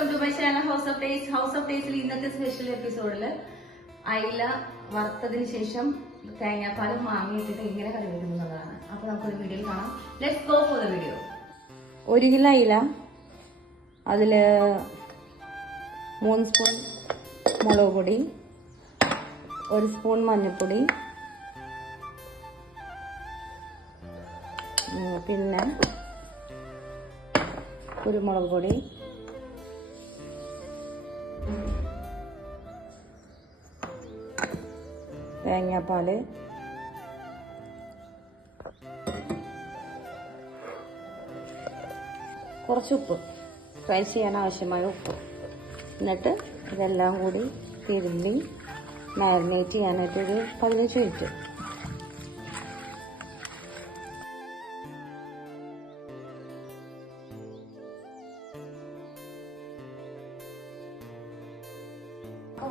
Welcome to my channel house of taste. House of ടേസ്റ്റിൽ ഇന്നത്തെ special എപ്പിസോഡിൽ അയില വറുത്തതിന് ശേഷം തേങ്ങാപ്പാലും മാങ്ങിയിട്ടിട്ട് എങ്ങനെ കറി വെക്കുന്നതാണ്. അപ്പൊ നമുക്കൊരു വീഡിയോ കാണാം. Let's go for the video. 1 kilo അയില, അതിൽ 3 സ്പൂൺ മുളക് പൊടി, 1 സ്പൂൺ മഞ്ഞൾപ്പൊടി, പിന്നെ കുരുമുളക് പൊടി, തേങ്ങാപ്പാല്, കുറച്ച് ഉപ്പ്, ഫ്രൈ ചെയ്യാൻ ആവശ്യമായ ഉപ്പ്. എന്നിട്ട് ഇതെല്ലാം കൂടി തിരുമ്പി മാരിനേറ്റ് ചെയ്യാനായിട്ടൊരു 15 മിനിറ്റ്.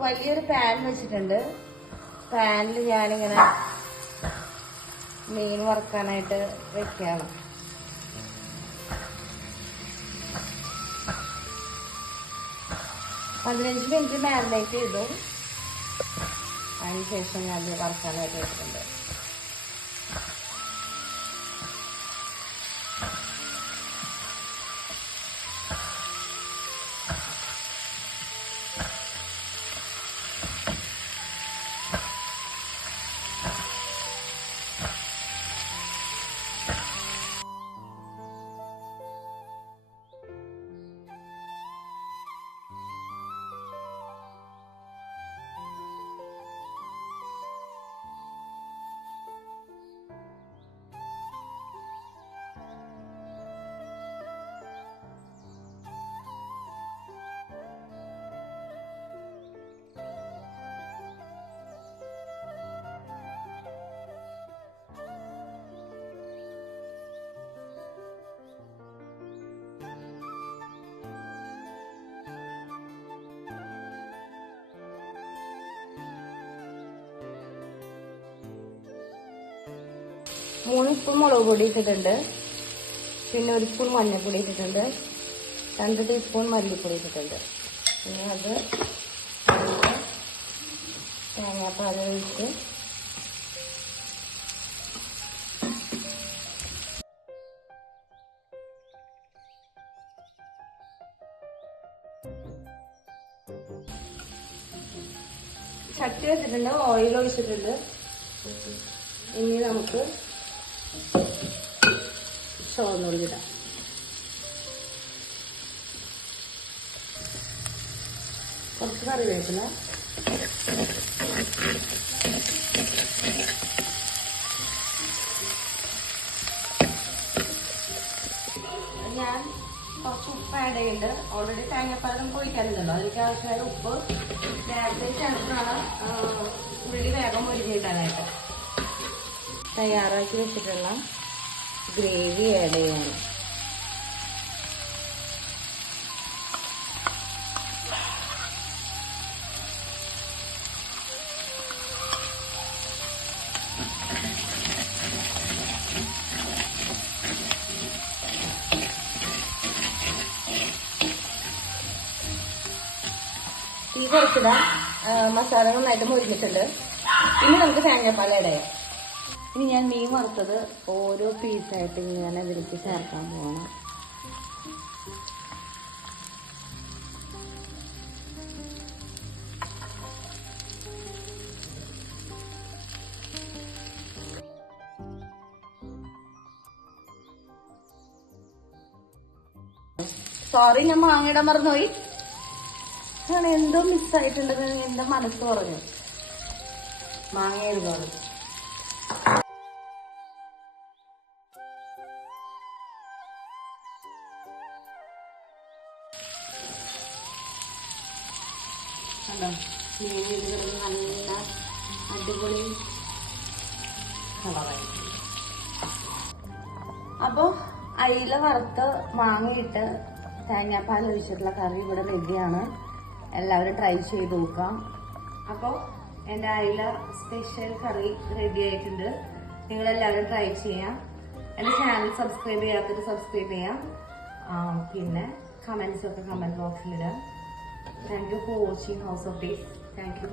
വലിയൊരു പാൻ വെച്ചിട്ടുണ്ട്. പാനിൽ ഞാനിങ്ങനെ മീൻ വറുക്കാനായിട്ട് വെക്കുകയാണ്. പതിനഞ്ച് മിനിറ്റ് മാരിനേറ്റ് ചെയ്തു. അതിനുശേഷം ഞാൻ വറുക്കാനായിട്ട് വെച്ചിട്ടുണ്ട്. മൂന്ന് സ്പൂൺ മുളക് പൊടി ഇട്ടിട്ടുണ്ട്. പിന്നെ 1 സ്പൂൺ മഞ്ഞൾപ്പൊടി ഇട്ടിട്ടുണ്ട്. 2 ടീസ്പൂൺ മല്ലിപ്പൊടി ഇട്ടിട്ടുണ്ട്. പിന്നെ അത് തേങ്ങാപ്പാൽ ഒഴിച്ച് ചട്ടി വെച്ചിട്ടുണ്ട്. ഓയിൽ ഒഴിച്ചിട്ടുണ്ട്. ഇനി നമുക്ക് ചുവന്നുള്ളി ഇടാം. കുറച്ച് കറിവേപ്പില, ഞാൻ കുറച്ച് ഉപ്പ് ആഡ് ചെയ്യുന്നുണ്ട്. ഓൾറെഡി തേങ്ങാപ്പാലും പൊഴിക്കാനുണ്ടല്ലോ, അതിലേക്ക് ആവശ്യമായ ഉപ്പ് നേരത്തെ ചേർത്താണ് ഉള്ളി വേഗം പൊരിഞ്ഞ് കിട്ടാനായിട്ട്. തയ്യാറാക്കി വെച്ചിട്ടുള്ള ഗ്രേവി ആഡ് ചെയ്യണം. തീ കുറച്ചിടാം. മസാല നന്നായിട്ട് മുരിഞ്ഞിട്ടുണ്ട്. ഇനി നമുക്ക് തേങ്ങാപ്പാൽ ആഡ് ചെയ്യാം. ഇനി ഞാൻ മീൻ വറുത്തത് ഓരോ പീസായിട്ട് ഇങ്ങനെ ഇതിലേക്ക് ചേർക്കാൻ പോകണം. സോറി, ഞാൻ മാങ്ങയിടാൻ മറന്നുപോയി. എന്തോ മിസ്സായിട്ടുണ്ടെന്ന് എന്റെ മനസ്സ് പറഞ്ഞു. മാങ്ങ ഇടുന്നു. നല്ല അടിപൊളി കളറായി. അപ്പൊ അയില വറുത്ത് മാങ്ങയിട്ട് തേങ്ങാപ്പാൽ ഒഴിച്ചിട്ടുള്ള കറി ഇവിടെ റെഡിയാണ്. എല്ലാവരും ട്രൈ ചെയ്ത് നോക്കാം. അപ്പോൾ എൻ്റെ അയില സ്പെഷ്യൽ കറി റെഡി ആയിട്ടുണ്ട്. നിങ്ങളെല്ലാവരും ട്രൈ ചെയ്യാം. എൻ്റെ ചാനൽ സബ്സ്ക്രൈബ് ചെയ്യാത്തത് സബ്സ്ക്രൈബ് ചെയ്യാം. പിന്നെ കമന്റ്സ് ഒക്കെ കമന്റ് ബോക്സിൽ ഇടാം. Thank you for watching house of taste. Thank you.